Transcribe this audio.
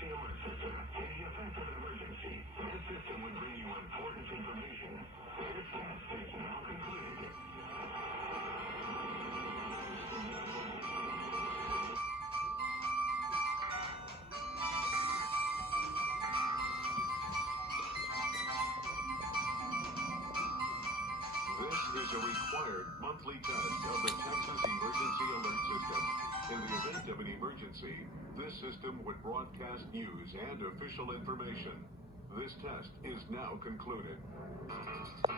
Emergency alert system. In the event of an emergency, this system would bring you important information. This test is now concluded. This is a required monthly test of the Texas Emergency Alert System. In the event of an emergency, this system would broadcast news and official information. This test is now concluded.